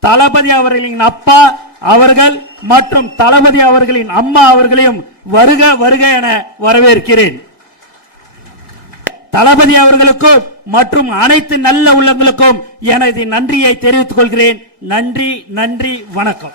தளபதி அவர்களின் அப்பா அவர்கள் மற்றும் தளபதி அவர்களின் அம்மா அவர்களையும் வருக வருக என வரவேற்கிறேன். தளபதி அவர்களுக்கும் மற்றும் அனைத்து நல்ல உள்ளங்களுக்கும் எனது நன்றியை தெரிவித்துக் கொள்கிறேன். நன்றி நன்றி வணக்கம்.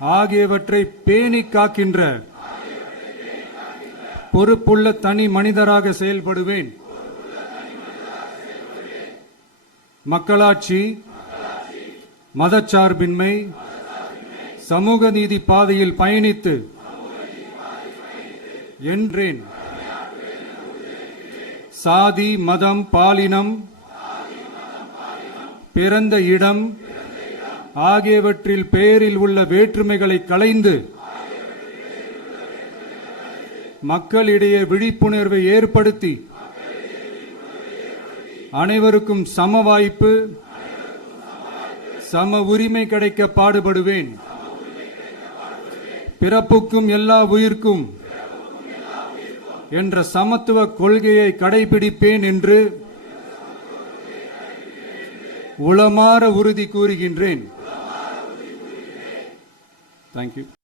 ஆகியவற்றை பேணி காக்கின்ற பொறுப்புள்ள தனி மனிதராக செயல்படுவேன். மக்களாட்சி மதச்சார்பின்மை சமூக நீதி பாதையில் பயணித்து என்றேன். சாதி மதம் பாலினம் பிறந்த இடம் ஆகியவற்றில் பெயரில் உள்ள வேற்றுமைகளை களைந்து மக்களிடையே விழிப்புணர்வை ஏற்படுத்தி அனைவருக்கும் சம வாய்ப்பு சம உரிமை கிடைக்க பாடுபடுவேன். பிறப்புக்கும் எல்லா உயிர்க்கும் என்ற சமத்துவ கொள்கையை கடைபிடிப்பேன் என்று உளமாற உறுதி கூறுகின்றேன். Thank you.